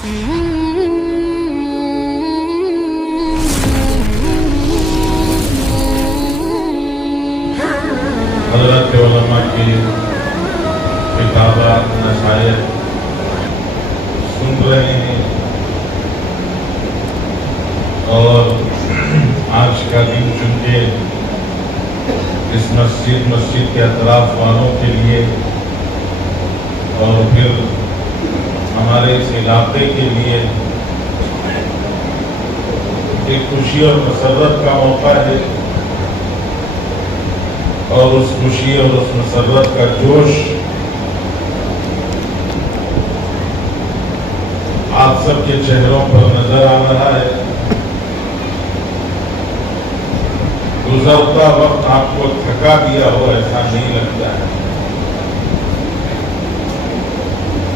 حضرت علماء کی کتابات نصائح سن رہے ہیں اور آج کا دن چونکہ اس مسجد کے اطراف والوں کے لیے اور پھر ہمارے اس علاقے کے لیے ایک خوشی اور مسرت کا موقع ہے، اور اس خوشی اور اس مسرت کا جوش آپ سب کے چہروں پر نظر آ رہا ہے۔ گزرتا وقت آپ کو تھکا دیا ہو ایسا نہیں لگتا ہے،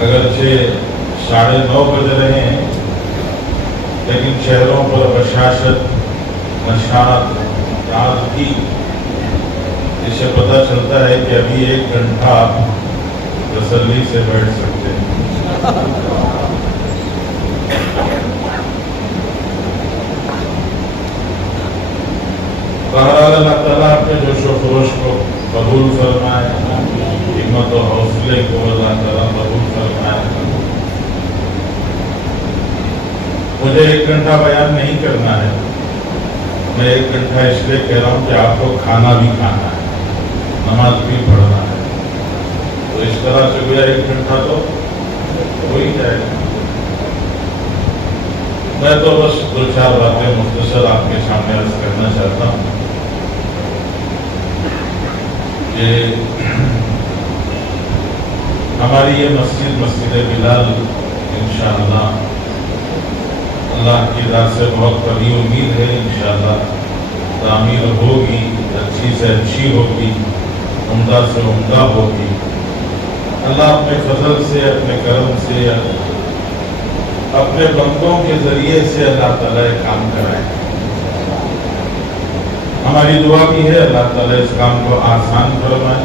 اگرچہ 9:30 بج رہے ہیں لیکن چہروں پر بشاشت، نشاط، تازگی، اس سے پتہ چلتا ہے کہ ابھی 1 گھنٹہ آپ تسلی سے بیٹھ سکتے ہیں۔ بہرحال اللہ تعالیٰ اپنے جوش و خروش کو قبول فرمائے، ہمت و حوصلے کو اللہ تعالیٰ قبول فرمائے۔ مجھے 1 گھنٹہ بیان نہیں کرنا ہے، میں 1 گھنٹہ اس لیے کہہ رہا ہوں کہ آپ کو کھانا بھی کھانا ہے، نماز بھی پڑھنا ہے، تو اس طرح سے گویا 1 گھنٹہ تو ہو ہی جائے گا۔ میں تو بس 2-4 باتیں مختصر آپ کے سامنے عرض کرنا چاہتا ہوں کہ ہماری یہ مسجد بلال انشاءاللہ اللہ کی ذات سے بہت بڑی امید ہے، انشاءاللہ تعمیر ہوگی، اچھی سے اچھی ہوگی، عمدہ سے عمدہ ہوگی۔ اللہ اپنے فضل سے، اپنے کرم سے، اپنے بندوں کے ذریعے سے اللہ تعالیٰ یہ کام کرائے۔ ہماری دعا بھی ہے اللہ تعالیٰ اس کام کو آسان فرمائے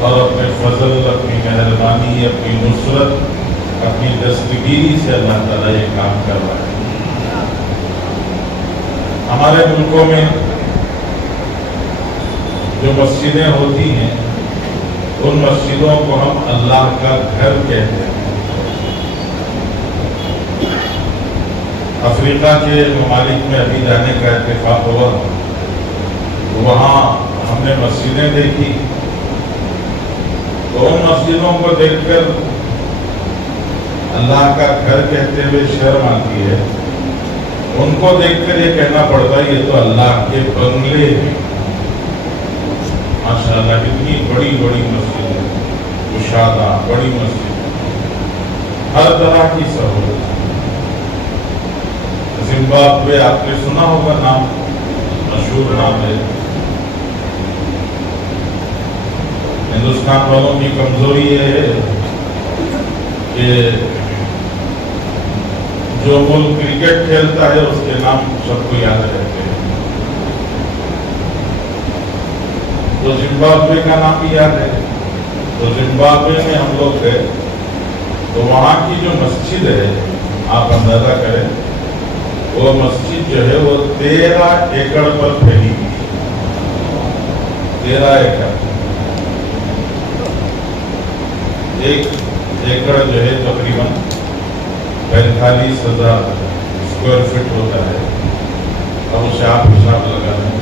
اور اپنے فضل، اپنی مہربانی، اپنی نصرت، اپنی دستگیری سے اللہ تعالیٰ یہ کام کروائے۔ ہمارے ملکوں میں جو مسجدیں ہوتی ہیں ان مسجدوں کو ہم اللہ کا گھر کہتے ہیں۔ افریقہ کے ممالک میں ابھی جانے کا اتفاق ہوا، وہاں ہم نے مسجدیں دیکھی تو ان مسجدوں کو دیکھ کر اللہ کا گھر کہتے ہوئے شرم آتی ہے، ان کو دیکھ کر یہ کہنا پڑتا ہے یہ تو اللہ کے بنگلے ہیں۔ ماشاءاللہ کتنی بڑی بڑی مسجد ہے، کشادہ بڑی مسجد، ہر طرح کی سہولت۔ زمبابوے آپ نے سنا ہوگا نام، مشہور نام ہے۔ ہندوستان والوں کی کمزوری یہ ہے کہ جو ملک کرکٹ کھیلتا ہے اس کے نام سب کو یاد رہتے ہیں، تو زمبابوے کا نام بھی یاد ہے۔ تو زمبابوے میں ہم لوگ گئے تو وہاں کی جو مسجد ہے آپ اندازہ کریں، وہ مسجد جو ہے وہ 13 ایکڑ پر پھیلی ہوئی، 13 ایکڑ۔ 1 ایکڑ جو ہے تقریباً 45,000 اسکوائر فٹ ہوتا ہے، اب اسے آپ حساب لگا لیں۔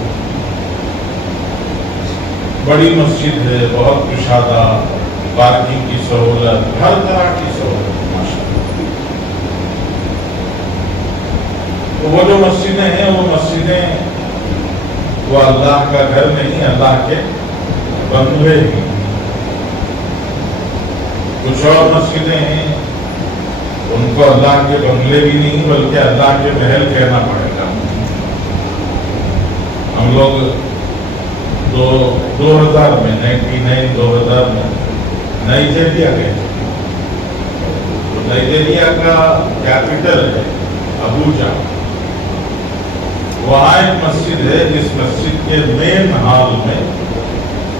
بڑی مسجد ہے، بہت کشادہ، پارکنگ کی سہولت، ہر طرح کی سہولت ماشاءاللہ۔ تو وہ جو مسجدیں ہیں وہ مسجدیں وہ اللہ کا گھر نہیں، اللہ کے بنگلے ہیں۔ کچھ اور مسجدیں ہیں ان کو اللہ کے بنگلے بھی نہیں بلکہ اللہ کے محل کہنا پڑے گا۔ ہم لوگ 2000 میں 2000 میں نائجیریا گئے، نائجیریا کا کیپٹل ہے ابوجا، وہاں ایک مسجد ہے جس مسجد کے مین ہال میں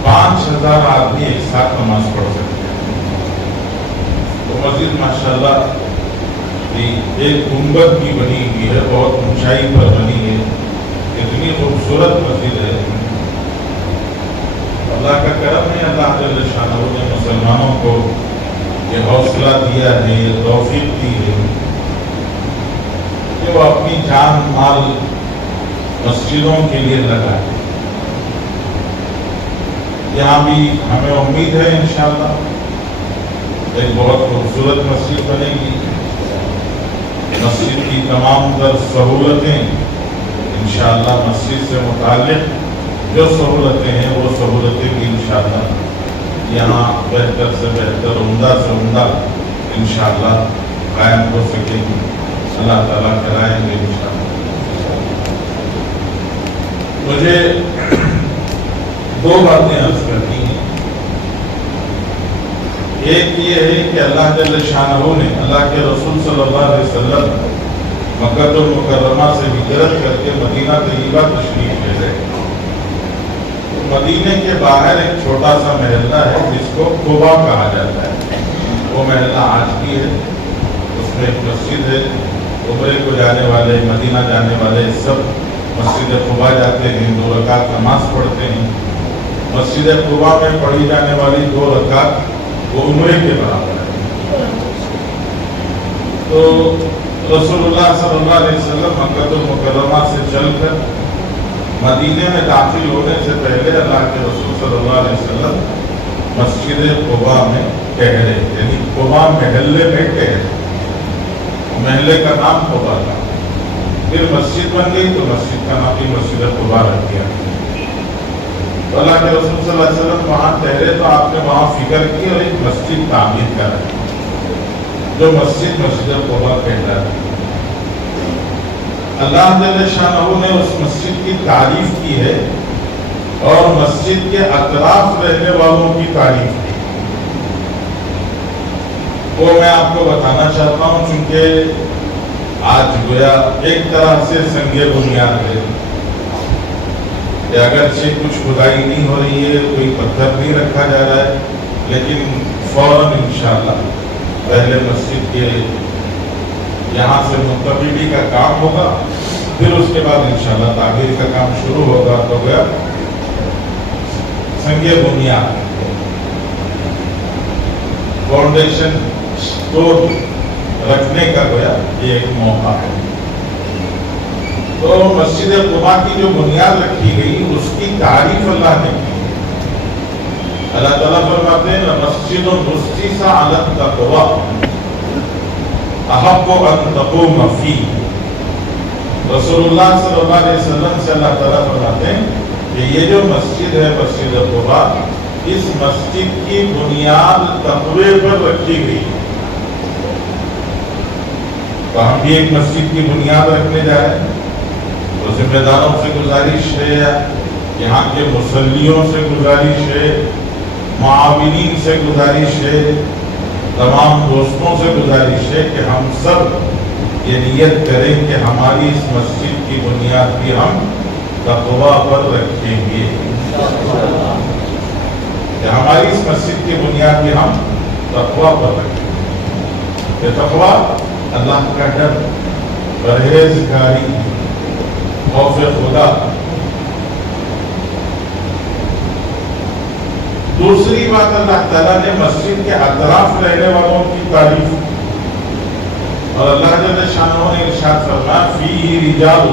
5000 آدمی ایک ساتھ نماز پڑھ سکتے ہیں۔ تو مسجد ماشاءاللہ ایک گنبد کی بنی ہوئی ہے، بہت اونچائی پر بنی ہے، اتنی خوبصورت مسجد ہے۔ اللہ کا کرم ہے، اللہ جل شانہ نے مسلمانوں کو یہ حوصلہ دیا ہے، یہ توفیق دی ہے کہ وہ اپنی جان مال مسجدوں کے لیے لگائے۔ یہاں بھی ہمیں امید ہے انشاءاللہ ایک بہت خوبصورت مسجد بنے گی۔ مسجد کی تمام تر سہولتیں انشاءاللہ مسجد سے متعلق جو سہولتیں ہیں وہ سہولتیں بھی انشاءاللہ یہاں بہتر سے بہتر، عمدہ سے عمدہ انشاءاللہ قائم ہو سکے گی۔ اللہ تعالیٰ کرائیں گے انشاءاللہ۔ مجھے دو باتیں عرض کرنی ہیں۔ ایک یہ ہے کہ اللہ جل شانہ نے اللہ کے رسول صلی اللہ علیہ وسلم مکہ المکرمہ سے ہجرت کر کے مدینہ طیبہ تشریف لے گئے۔ مدینے کے باہر ایک چھوٹا سا محلہ ہے جس کو قباء کہا جاتا ہے۔ وہ محلہ آج بھی ہے، اس میں ایک مسجد ہے۔ عمرے کو جانے والے، مدینہ جانے والے سب مسجد قباء جاتے ہیں، 2 رکعت نماز پڑھتے ہیں۔ مسجد قباء میں پڑھی جانے والی 2 رکعت وہ عمرے کے برابر ہے۔ تو رسول اللہ صلی اللہ علیہ وسلم مکہ المکرمہ سے چل کر مدینے میں داخل ہونے سے پہلے اللہ کے رسول صلی اللہ علیہ وسلم مسجد قباء میں ٹھہرے، یعنی قباء محلے میں ٹھہرے۔ محلے کا نام قباء تھا، پھر مسجد بن گئی تو مسجد کا نام بھی مسجد قباء رکھ دیا۔ اللہ کے رسول صلی اللہ علیہ وسلم وہاں ٹھہرے تو آپ نے وہاں فکر کی اور ایک مسجد تعمیر کرا جو مسجد قباء کہلاتی ہے۔ اللہ جل شانہ نے اس مسجد کی تعریف کی ہے اور مسجد کے اطراف رہنے والوں کی تعریف کی۔ وہ میں آپ کو بتانا چاہتا ہوں، چونکہ آج گویا ایک طرح سے سنگ بنیاد ہے کہ اگرچہ کچھ کھدائی نہیں ہو رہی ہے، کوئی پتھر نہیں رکھا جا رہا ہے، لیکن فوراً انشاءاللہ پہلے مسجد کے یہاں سے منتقلی کا کام ہوگا، پھر اس کے بعد انشاءاللہ تعمیر کا کام شروع ہوگا۔ تو گیا سنگ بنیاد، فاؤنڈیشن سٹون رکھنے کا گویا یہ ایک موقع ہے۔ تو مسجد قباء کی جو بنیاد رکھی گئی اس کی تعریف اللہ نے کی۔ اللہ تعالیٰ فرماتے ہیں مسجد اسست علی التقویٰ احق ان تقوم فیہ۔ رسول اللہ صلی اللہ علیہ وسلم سے اللہ تعالیٰ فرماتے ہیں کہ یہ جو مسجد ہے مسجد قباء، اس مسجد کی بنیاد تقوی پر رکھی گئی۔ تو ہم بھی ایک مسجد کی بنیاد رکھنے جا رہے ہیں، تو ذمہ داروں سے گزارش ہے، یہاں کے مصلیوں سے گزارش ہے، معاونین سے گزارش ہے، تمام دوستوں سے گزارش ہے کہ ہم سب یہ نیت کریں کہ ہماری اس مسجد کی بنیاد بھی ہم تقویٰ پر رکھیں گے، کہ ہماری اس مسجد کی بنیاد بھی ہم تقویٰ پر رکھیں گے۔ یہ تقویٰ اللہ کا ڈر، پرہیزگاری، خوف خدا۔ دوسری بات اللہ تعالیٰ نے مسجد کے اطراف رہنے والوں کی تعریف، اور اللہ جل شانہ نے ارشاد فرمایا فیہ رجال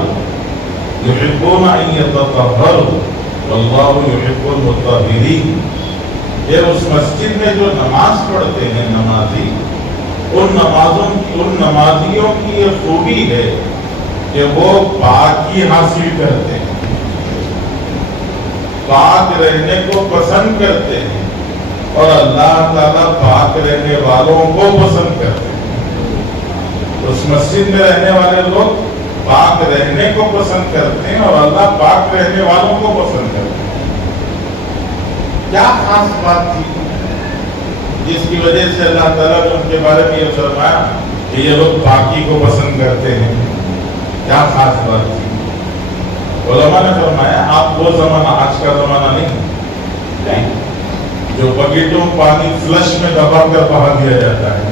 یحبون ان یتطہروا واللہ یحب المطہرین۔ یہ اس مسجد میں جو نماز پڑھتے ہیں نمازی، ان نمازیوں کی یہ خوبی ہے کہ وہ پاکی حاصل کرتے ہیں، پاک رہنے کو پسند کرتے ہیں، اور اللہ تعالیٰ پاک رہنے والوں کو پسند کرتے ہیں۔ اس مسجد میں رہنے والے لوگ پاک رہنے کو پسند کرتے ہیں اور اللہ پاک رہنے والوں کو پسند کرتے ہیں۔ کیا خاص بات تھی جس کی وجہ سے اللہ تعالیٰ نے ان کے بارے میں یہ فرمایا کہ یہ لوگ پاکی کو پسند کرتے ہیں؟ کیا خاص بات تھی؟ علماء نے فرمایا آپ وہ زمانہ، آج کا زمانہ نہیں، جو بکیٹوں پانی فلش میں دبا کر بہا دیا جاتا ہے،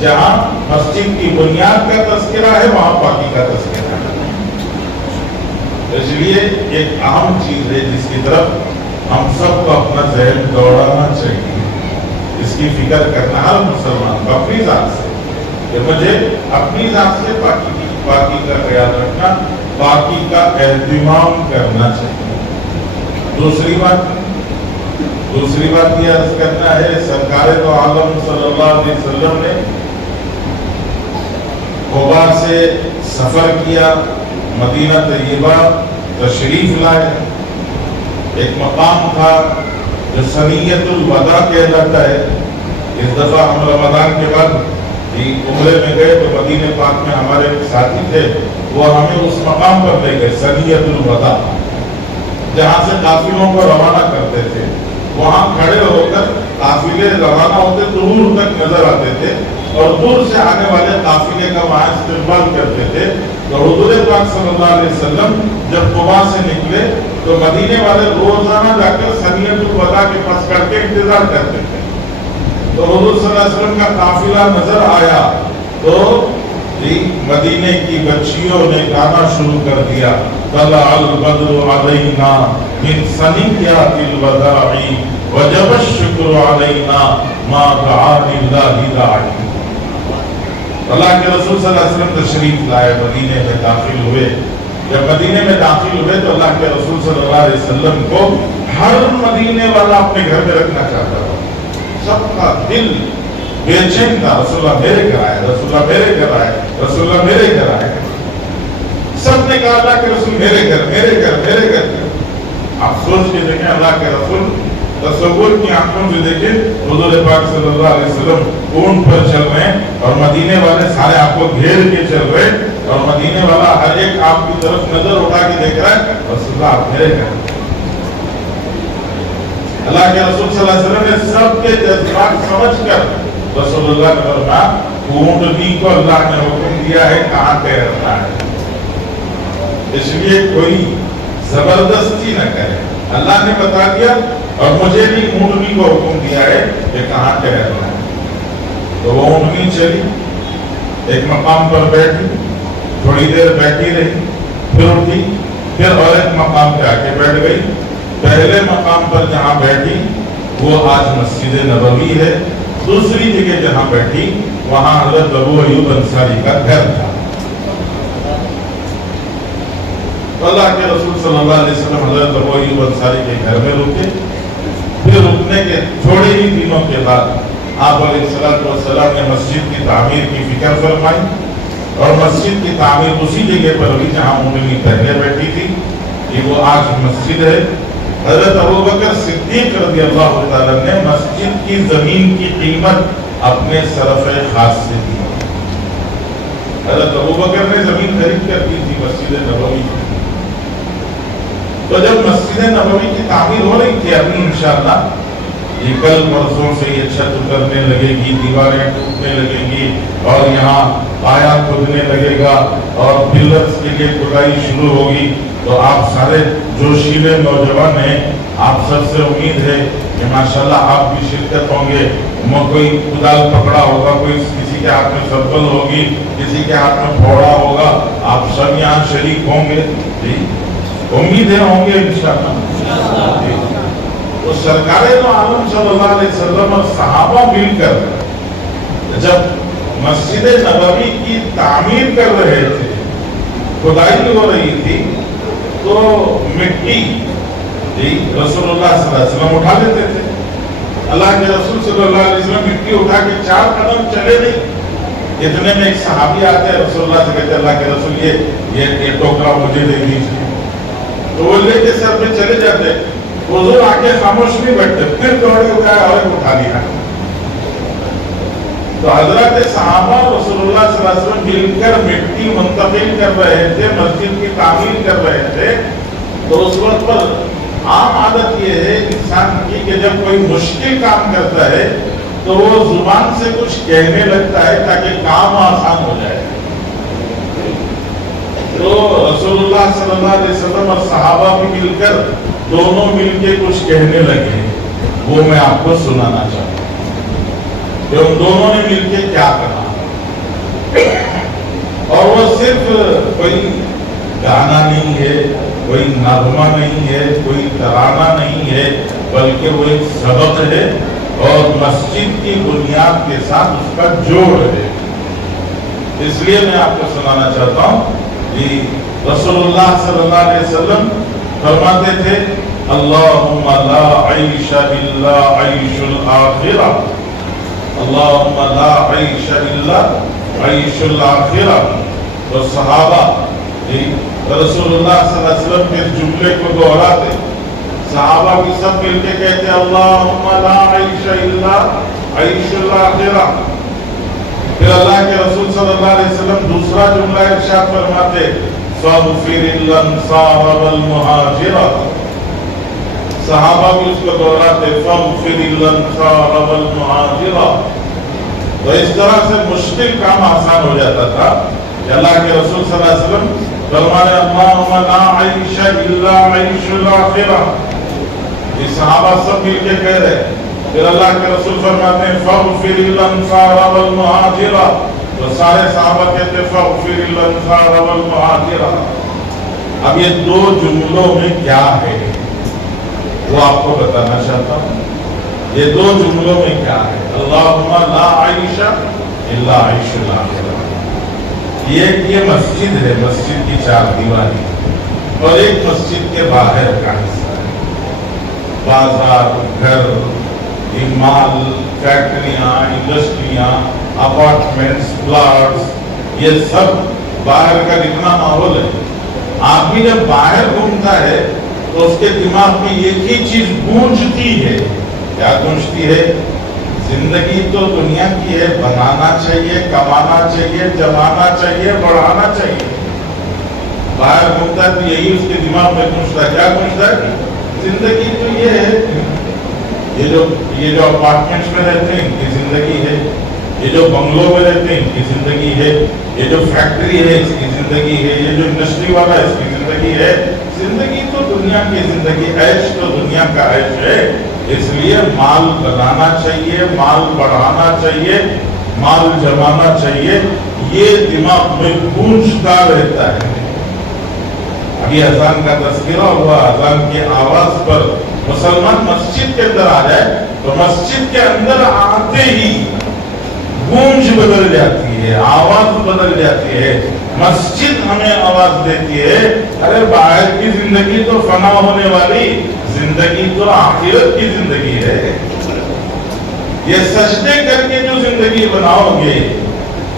جہاں مسجد کی بنیاد کا تذکرہ ہے وہاں پاکی کا تذکرہ ہے۔ اس لیے ایک اہم چیز ہے جس کی طرف ہم سب کو اپنا ذہن دوڑانا چاہیے، اس کی فکر کرنا ہر مسلمان کو اپنی ذات سے، کہ مجھے اپنی ذات سے پاکی کا خیال رکھنا، پاکی کا اہتمام کرنا چاہیے۔ دوسری بات یہ عرض کرنا ہے، سرکار دو عالم صلی اللہ علیہ وسلم نے قبا سے سفر کیا، مدینہ طیبہ تشریف لائے۔ ایک مقام تھا جو سنیت الوداع کہلاتا ہے۔ اس دفعہ ہم رمضان کے بعد عمرے میں گئے تو مدینہ پاک میں ہمارے ساتھی تھے، وہ ہمیں اس مقام پر لے گئے سنیت الوداع، جہاں سے قافلوں کو روانہ کرتے تھے۔ وہاں کھڑے ہو کر قافلے روانہ ہوتے دور تک نظر آتے تھے، اور دور سے آنے والے قافلے کا وہاں استقبال کرتے تھے۔ تو حضور پاک صلی اللہ علیہ وسلم جب قبا سے نکلے تو مدینے والے روزانہ جا کر سنیت الوداع کے پاس کر کے انتظار کرتے تھے۔ تو حضور صلی اللہ علیہ وسلم کا قافلہ نظر آیا تو مدینے کی بچیوں نے گانا شروع کر دیا، طلع البدر علینا من ثنیات الوداع وجب الشکر علینا ما دعا للہ داعی۔ اللہ کے رسول صلی اللہ علیہ وسلم تشریف لائے، مدینے میں داخل ہوئے۔ جب مدینے میں داخل ہوئے تو اللہ کے رسول صلی اللہ علیہ وسلم کو ہر مدینے والا اپنے گھر میں رکھنا چاہتا تھا۔ سب کا دل بے چین تھا، رسول اللہ میرے گھر آئے، رسول اللہ میرے گھر آئے، رسول اللہ میرے گھر آئے۔ سب نے کہا اللہ کے رسول میرے گھر میرے گھر میرے گھر۔ آپ سوچ کے دیکھیں، اللہ کے رسول تصور کی آنکھوں سے دیکھیں، حضور پاک صلی اللہ علیہ وسلم اونٹ پر چل رہے ہیں اور مدینے والے سارے آپ کو گھیر کے چل رہے ہیں، اور مدینے والا ہر ایک آپ کی طرف نظر اٹھا کے دیکھ رہا ہے، رسول اللہ آپ میرے گھر۔ اللہ کے رسول صلی اللہ علیہ وسلم نے سب کے جذبات سمجھ کر رسول اللہ نے فرمایا اونٹنی کو اللہ نے حکم دیا ہے کہاں ٹھہرنا ہے، اس لیے کوئی زبردستی نہ کرے۔ اللہ نے بتا دیا اور مجھے بھی اونٹنی کو حکم دیا ہے کہ کہاں ٹھہرنا ہے۔ تو وہ اونٹنی چلی، ایک مقام پر بیٹھی، تھوڑی دیر بیٹھی رہی، پھر اٹھی، پھر اور ایک مقام پہ آ کے بیٹھ گئی۔ پہلے مقام پر جہاں بیٹھی وہ آج مسجد نبوی ہے، دوسری جگہ جہاں بیٹھی وہاں حضرت ابو ایوب انصاری کا گھر تھا۔ اللہ کے رسول صلی اللہ علیہ وسلم حضرت ابو ایوب انصاری کے گھر میں رکے۔ پھر رکنے کے تھوڑے ہی دنوں کے بعد آپ علیہ السلام نے مسجد کی تعمیر کی فکر فرمائی، اور مسجد کی تعمیر اسی جگہ پر ہوئی جہاں اونٹنی پہلے بیٹھی تھی، یہ وہ آج مسجد ہے۔ حضرت ابوبکر صدیق رضی اللہ تعالیٰ نے مسجد کی زمین کی قیمت اپنے صرف خاص سے دی۔ حضرت ابوبکر نے زمین خرید کر دی تھی مسجد نبوی۔ تو جب مسجد نبوی کی تعمیر ہو رہی تھی ابھی انشاءاللہ، یہ کل پرسوں سے یہ چھت اترنے لگے گی، دیواریں ٹوٹنے لگیں گی، اور یہاں پایا کھودنے لگے گا، اور پلرز کے لیے کھدائی شروع ہوگی۔ تو آپ سارے جوشیلے نوجوان ہیں، آپ سب سے امید ہے کہ ماشاءاللہ آپ بھی شرکت ہوں گے۔ کوئی کدال پکڑا ہوگا، کوئی کسی کے ہاتھ میں سرپل ہوگی، کسی کے ہاتھ میں پھوڑا ہوگا، آپ سب یہاں شریک ہوں گے، جی امید ہے ہوں گے انشاءاللہ۔ تو سرکار دو عالم صلی اللہ علیہ وسلم اور صحابہ مل کر جب مسجد نبوی کی تعمیر کر رہے تھے، کھدائی ہو رہی تھی، تو مٹی رسول اللہ صلی اللہ علیہ وسلم اٹھا لیتے تھے۔ اللہ کے رسول صلی اللہ علیہ وسلم مٹی اٹھا کے 4 قدم چلے نہیں، اتنے میں ایک صحابی آتے ہیں، رسول اللہ سے کہتے ہیں اللہ کے رسول یہ ٹوکرا مجھے دے دیجیے۔ تو وہ لے کے سر پہ چلے جاتے، حضور آ کے خاموش نہیں بیٹھتے، پھر دوڑے اٹھایا اور اٹھا لیا۔ تو حضرت صحابہ رسول اللہ صلی اللہ علیہ وسلم مل کر مٹی منتقل کر رہے تھے، مسجد کی تعمیر کر رہے تھے۔ تو اس وقت پر عام عادت یہ ہے انسان کی کہ جب کوئی مشکل کام کرتا ہے تو وہ زبان سے کچھ کہنے لگتا ہے تاکہ کام آسان ہو جائے۔ تو رسول اللہ صلی اللہ علیہ وسلم اور صحابہ بھی مل کر دونوں مل کے کچھ کہنے لگے، وہ میں آپ کو سنانا چاہتا ہوں کہ ان دونوں نے مل کے کیا کہا۔ اور وہ صرف کوئی گانا نہیں ہے، کوئی نغمہ نہیں ہے، کوئی ترانہ نہیں ہے، بلکہ وہ ایک سبق ہے اور مسجد کی بنیاد کے ساتھ اس کا جوڑ ہے۔ اس لیے میں آپ کو سنانا چاہتا ہوں کہ رسول اللہ صلی اللہ علیہ وسلم فرماتے تھے اللہم لا عیش الا عیش الآخرہ، اللہم لا عیش الا عیش الآخرہ۔ تو صحابہ رسول اللہ صلی اللہ علیہ وسلم کے جملے کو دہراتے، صحابہ بھی سب مل کے کہتے اللہم لا عیش الا عیش الآخرہ۔ پھر اللہ کے رسول صلی اللہ علیہ وسلم دوسرا جملہ ارشاد فرماتے فاغفر الانصار والمہاجرہ، صحابہ بھی اس کو دہراتے فاغفر الانصار والمہاجرہ۔ تو اس طرح سے مشکل کام آسان ہو جاتا تھا کہ اللہ کے رسول صلی اللہ علیہ وسلم فرمانے اللہم لا عیش الا عیش الآخرہ، یہ صحابہ سب مل کے کہہ رہے۔ پھر اللہ کے رسول فرماتے ہیں فاغفر الانصار والمہاجرہ، تو سارے صحابہ کہتے ہیں فاغفر الانصار والمہاجرہ۔ اب یہ دو جملوں میں کیا ہے وہ آپ کو بتانا چاہتا ہوں۔ یہ دو جملوں میں کیا ہے؟ اللہم لا عیش الا عیش الآخرہ، یہ مسجد ہے، مسجد کی چار دیواری، اور ایک مسجد کے باہر کا حصہ ہے، بازار، گھر، مال، فیکٹریاں، انڈسٹریاں، اپارٹمنٹس، پلاٹس، یہ سب باہر کا جتنا ماحول ہے۔ آدمی جب باہر گھومتا ہے تو اس کے دماغ میں ایک ہی چیز گونجتی ہے، کیا گونجتی ہے؟ زندگی تو دنیا کی ہے، بنانا چاہیے، کمانا چاہیے، جمانا چاہیے، بڑھانا چاہیے۔ باہر گھومتا ہے تو یہی اس کے دماغ میں گونجتا ہے، کیا گونجتا ہے؟ زندگی تو یہ ہے، یہ جو اپارٹمنٹس میں رہتے ہیں ان کی زندگی ہے، یہ جو بنگلوں میں رہتے ہیں ان کی زندگی ہے، یہ جو فیکٹری ہے اس کی زندگی ہے، یہ جو انڈسٹری والا ہے اس کی زندگی ہے۔ زندگی تو دنیا کی زندگی، عیش تو دنیا کا عیش ہے۔ اس لیے مال بنانا چاہیے، مال بڑھانا چاہیے، مال جمانا چاہیے، یہ دماغ میں گونجتا رہتا ہے۔ ابھی اذان کا تذکرہ ہوا، اذان کی آواز پر مسلمان مسجد کے اندر آ جائے تو مسجد کے اندر آتے ہی گونج بدل جاتی ہے، آواز بدل جاتی ہے، مسجد ہمیں آواز دیتی ہے ارے باہر کی زندگی تو فنا ہونے والی، زندگی تو آخرت کی زندگی ہے۔ یہ سجدے کر کے جو زندگی بناؤ گے،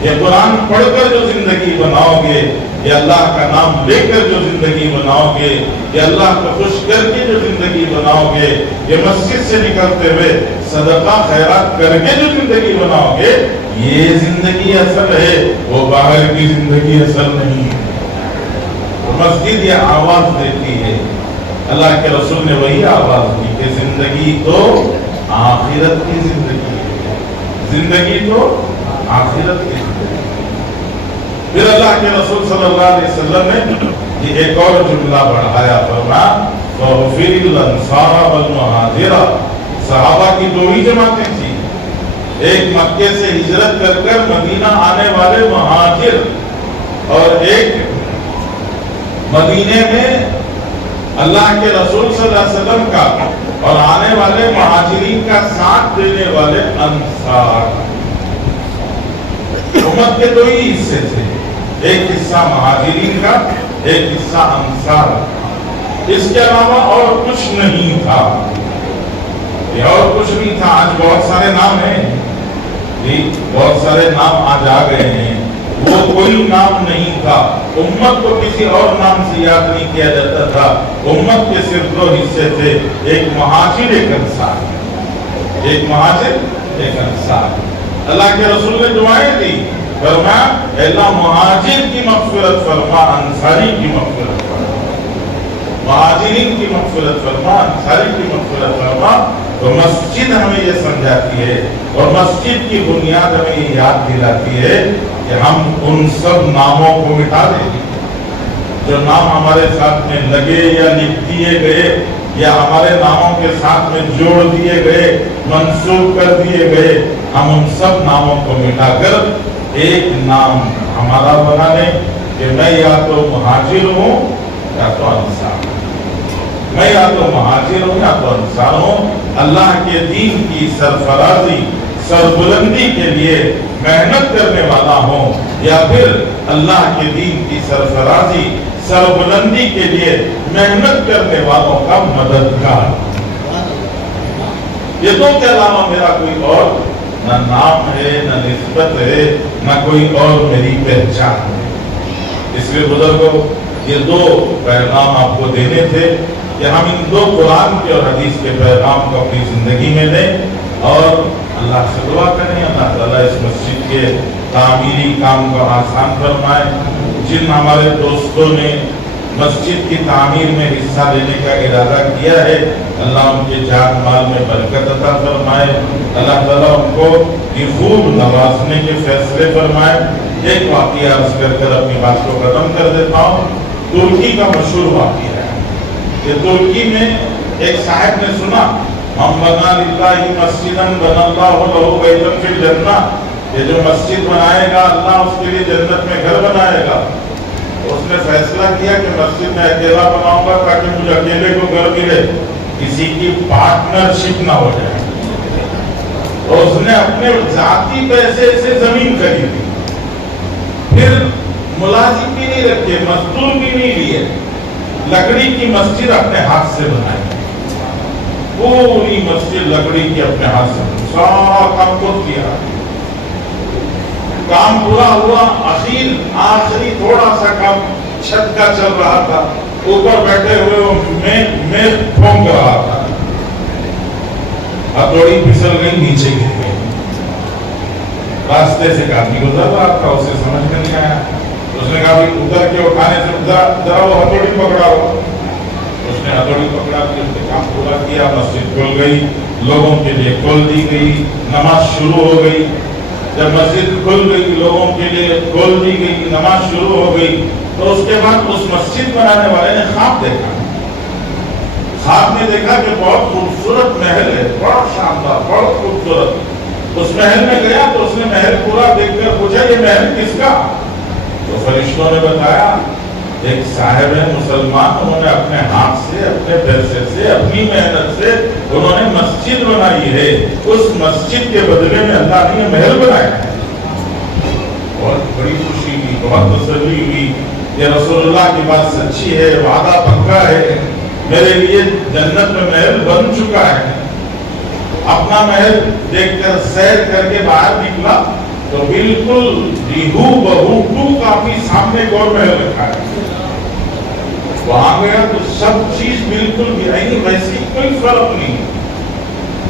یہ قرآن پڑھ کر جو زندگی بناؤ گے، یہ اللہ کا نام لے کر جو زندگی بناؤ گے، یہ اللہ کو خوش کر کے جو زندگی بناؤ گے، یہ مسجد سے نکلتے ہوئے صدقہ خیرات کر کے جو زندگی بناؤ گے، یہ زندگی اصل ہے، وہ باہر کی زندگی اصل نہیں ہے۔ مسجد یہ آواز دیتی ہے، اللہ کے رسول نے وہی آواز دی کہ زندگی تو آخرت کی زندگی ہے، زندگی تو آخرت کی زندگی۔ پھر اللہ کے رسول صلی اللہ علیہ وسلم نے یہ ایک اور جملہ بڑھایا، فرمایا فاغفر الانصار والمہاجرہ۔ صحابہ کی دو ہی جماعتیں تھیں، ایک مکے سے ہجرت کر کر مدینہ آنے والے مہاجر، اور ایک مدینے میں اللہ کے رسول صلی اللہ علیہ وسلم کا اور آنے والے مہاجرین کا ساتھ دینے والے انصار۔ امت کے دو ہی حصے تھے، ایک حصہ مہاجرین کا، ایک حصہ انصار کا، اس کے علاوہ اور کچھ نہیں تھا، یہ اور کچھ نہیں تھا۔ آج بہت سارے نام ہیں جی، بہت سارے نام آج آ گئے ہیں، وہ کوئی نام نہیں تھا۔ امت کو کسی اور نام سے یاد نہیں کیا جاتا تھا، امت کے صرف دو حصے تھے، ایک مہاجر ایک انصار، ایک مہاجر ایک انصار۔ اللہ کے رسول نے دعائیں دی، فرمایا اے اللہ مہاجر کی مغفرت فرما، انصاری کی مغفرت فرما، مہاجرین کی مغفرت فرما، انصاری کی مغفرت فرما۔ تو مسجد ہمیں یہ سمجھاتی ہے اور مسجد کی بنیاد ہمیں یہ یاد دلاتی ہے کہ ہم ان سب ناموں کو مٹا دیں جو نام ہمارے ساتھ میں لگے یا لکھ دیے گئے یا ہمارے ناموں کے ساتھ میں جوڑ دیے گئے، منسوب کر دیے گئے، ہم ان سب ناموں کو مٹا کر ایک نام ہمارا بنا لیں کہ میں یا تو مہاجر ہوں یا تو انصار ہوں، میں یا تو مہاجر ہوں یا تو انصار ہوں، اللہ کے دین کی سرفرازی سربلندی کے لیے محنت کرنے والا ہوں، یا پھر اللہ کے دین کی سرفرازی سربلندی کے لیے محنت کرنے والوں کا مددگار۔ یہ دو کے علاوہ میرا کوئی اور نہ نام ہے، نہ نسبت ہے، نہ کوئی اور میری پہچان ہے۔ اس لیے بزرگوں، یہ دو پیغام آپ کو دینے تھے کہ ہم ان دو قرآن کے اور حدیث کے پیغام کو اپنی زندگی میں لیں، اور اللہ سے دعا کریں اللہ تعالیٰ اس مسجد کے تعمیری کام کو آسان فرمائے۔ جن ہمارے دوستوں نے مسجد کی تعمیر میں حصہ لینے کا ارادہ کیا ہے، اللہ ان کے جان مال میں برکت عطا فرمائے، اللہ تعالیٰ ان کو یہ خوب نوازنے کے فیصلے فرمائے۔ ایک واقعہ عرض کر اپنی بات کو ختم کر دیتا ہوں۔ ترکی کا مشہور واقعہ ہے کہ ترکی میں ایک صاحب نے سنا ہم بنا للہ مسجداً بنا اللہ لہ بیتا فی الجنہ، یہ جو مسجد بنائے گا اللہ اس کے لیے جنت میں گھر بنائے گا۔ اس نے فیصلہ کیا کہ مسجد میں اکیلا بناؤں گا تاکہ مجھے اکیلے کو گھر ملے، کسی کی پارٹنرشپ نہ ہو جائے۔ اور اس نے اپنے ذاتی پیسے سے زمین خریدی، پھر ملازم بھی نہیں رکھے، مزدور بھی نہیں لیے، لکڑی کی مسجد اپنے ہاتھ سے بنائی، پوری مسجد لکڑی کی اپنے ہاتھ سے، سارا کام خود کیا۔ کام پورا ہوا، آخری تھوڑا سا کام چھت کا چل رہا تھا، اوپر بیٹھے ہوئے وہ میں پھونک رہا تھا، ہتھوڑی پھسل گئی، نیچے گر گئی۔ راستے سے ایک آدمی گزر رہا تھا، اسے سمجھ میں نہیں آیا، اس نے کہا اتر کے اٹھانے سے ذرا وہ ہتھوڑی پکڑا ہو۔ اس نے ہتھوڑی پکڑا کے اس نے کام پورا کیا، مسجد کھل گئی، لوگوں کے لیے کھول دی گئی، نماز شروع ہو گئی۔ جب مسجد کھل گئی، لوگوں کے لیے کھول دی گئی، نماز شروع ہو گئی، تو اس کے بعد اس مسجد بنانے والے نے خواب دیکھا۔ خواب میں دیکھا کہ بہت خوبصورت محل ہے، بڑا شاندار، بہت خوبصورت۔ اس محل میں گیا تو اس نے محل پورا دیکھ کر پوچھا یہ محل کس کا؟ تو فرشتوں نے بتایا ایک صاحب ہے مسلمان، انہوں نے اپنے ہاتھ سے، اپنے پیسے سے، اپنی محنت سے انہوں نے مسجد بنائی ہے، اس مسجد کے بدلے میں اللہ نے محل بنایا ہے۔ بہت بڑی خوشی ہوئی، بہت تسلی ہوئی کہ رسول اللہ کی بات سچی ہے، وعدہ پکا ہے، میرے لیے جنت میں محل بن چکا ہے۔ اپنا محل دیکھ کر سیر کر کے باہر نکلا تو بالکل ریہو بہو ٹو کافی سامنے ایک اور محل رکھا ہے۔ وہاں گیا تو سب چیز بالکل ویسی، کوئی فرق نہیں۔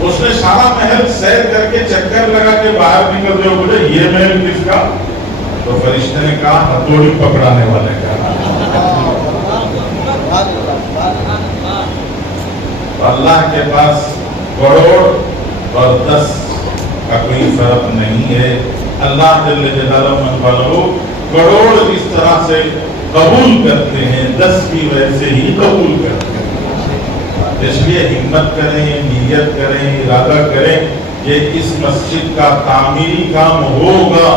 اس نے سارا محل سیر کر کے چکر لگا کے باہر نکلتے ہوئے بولے یہ محل کس کا؟ تو فرشتے نے کہا ہتھوڑی پکڑانے والے کا۔ اللہ کے پاس کروڑ اور 10 کا کوئی فرق نہیں ہے۔ اللہ جل جلالہ کروڑ اس طرح سے قبول کرتے ہیں، 10 بھی ویسے ہی قبول کرتے ہیں۔ اس لیے ہمت کریں، نیت کریں، ارادہ کریں کہ اس مسجد کا تعمیری کام ہوگا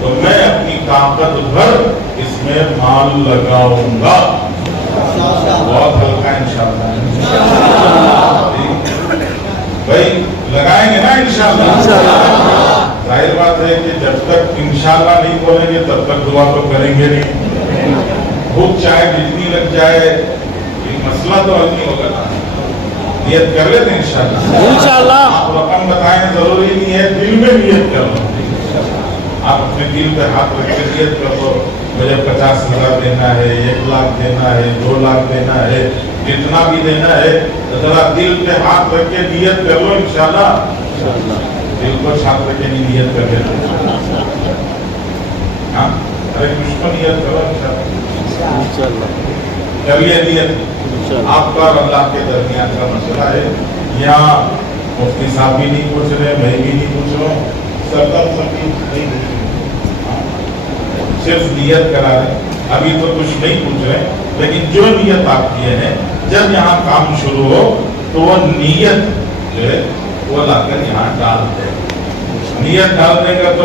تو میں اپنی طاقت بھر اس میں مال لگاؤں گا۔ بہت ہلکا انشاءاللہ بھائی لگائیں گے نا انشاءاللہ۔ ظاہر بات ہے کہ جب تک انشاءاللہ نہیں بولیں گے تب تک دعا تو کریں گے نہیں۔ بھوک چاہے جتنی لگ جائے یہ مسئلہ تو حل نہیں ہوگا نا۔ نیت کر لیتے ہیں انشاءاللہ۔ آپ رقم بتائیں ضروری نہیں ہے، دل میں نیت کر لو۔ آپ اپنے دل پہ ہاتھ رکھ کے نیت کر لو مجھے 50,000 دینا ہے، 1 لاکھ دینا ہے، 2 لاکھ دینا ہے، جتنا بھی دینا ہے ذرا دل پہ ہاتھ رکھ کے نیت کر لو انشاءاللہ۔ دل کو ساتھ رکھ کے نیت کر لیتے ہاں، ارے کچھ کو نیت کرو انشاءاللہ۔ کریے نیت، آپ کا اور اللہ کے درمیان کا مسئلہ ہے۔ یہاں مفتی صاحب بھی نہیں پوچھ رہے، میں بھی نہیں پوچھ رہا ہوں، سردار سب بھی نہیں پوچھ رہے، صرف نیت کرا رہے۔ ابھی تو کچھ نہیں پوچھ رہے، لیکن جو نیت آپ کیے ہیں جب یہاں کام شروع ہو تو وہ نیت جو ہے وہ لا کر یہاں ڈال دے۔ نیت ڈال دے گا تو